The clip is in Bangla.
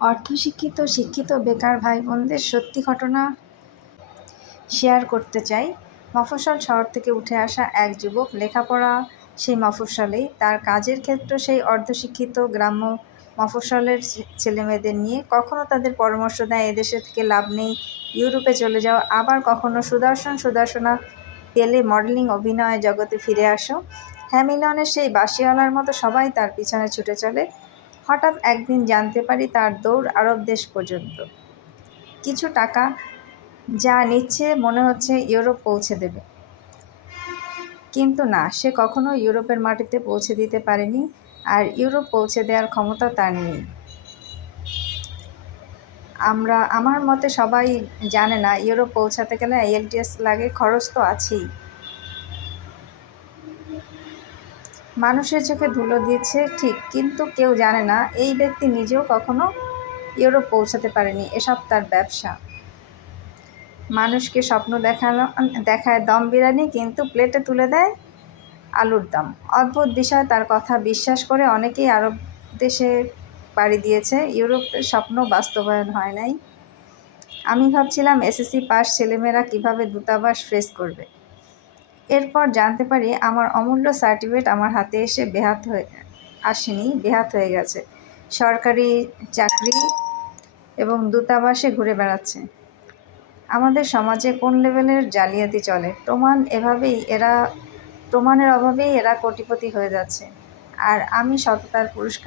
অর্ধশিক্ষিত শিক্ষিত বেকার ভাই বোনদের সত্যি ঘটনা শেয়ার করতে চাই। মফস্বল শহর থেকে উঠে আসা এক যুবক, লেখাপড়া সেই মফস্বলেই, তার কাজের ক্ষেত্র সেই অর্ধশিক্ষিত গ্রাম্য মফস্বলের ছেলেমেয়েদের নিয়ে। কখনো তাদের পরামর্শ দেয় এদেশে থেকে লাভ নেই, ইউরোপে চলে যাও। আবার কখনো সুদর্শনা পেলে মডেলিং অভিনয় জগতে ফিরে আসো। হ্যামিলনের সেই বাঁশিওয়ালার মতো সবাই তার পিছনে ছুটে চলে। হঠাৎ একদিন জানতে পারি তার দৌড় আরব দেশ পর্যন্ত। কিছু টাকা যা নিচ্ছে মনে হচ্ছে ইউরোপ পৌঁছে দেবে, কিন্তু না, সে কখনো ইউরোপের মাটিতে পৌঁছে দিতে পারেনি, আর ইউরোপ পৌঁছে দেওয়ার ক্ষমতা তার নেই। আমার মতে সবাই জানে না ইউরোপ পৌঁছাতে গেলে IELTS লাগে, খরচ তো আছেই। মানুষের চোখে ধুলো দিয়েছে ঠিক, কিন্তু কেউ জানে না এই ব্যক্তি নিজেও কখনো ইউরোপ পৌঁছাতে পারেনি। এসব তার ব্যবসা। মানুষকে স্বপ্ন দেখায় দম বিরিয়ানি, কিন্তু প্লেটে তুলে দেয় আলুর দম। অদ্ভুত বিষয়, তার কথা বিশ্বাস করে অনেকেই আরব দেশে পাড়ি দিয়েছে। ইউরোপের স্বপ্ন বাস্তবায়ন হয় নাই। আমি ভাবছিলাম SSC পাস ছেলেমেয়েরা কীভাবে দূতাবাস ফেস করবে। এরপর জানতে পারি আমার অমূল্য সার্টিফিকেট আমার হাতে এসে বেহাত হয়ে গেছে। সরকারি চাকরি এবং দূতাবাসে ঘুরে বেড়াচ্ছে। আমাদের সমাজে কোন লেভেলের জালিয়াতি চলে! প্রমাণের অভাবেই এরা কোটিপতি হয়ে যাচ্ছে, আর আমি সততার পুরস্কার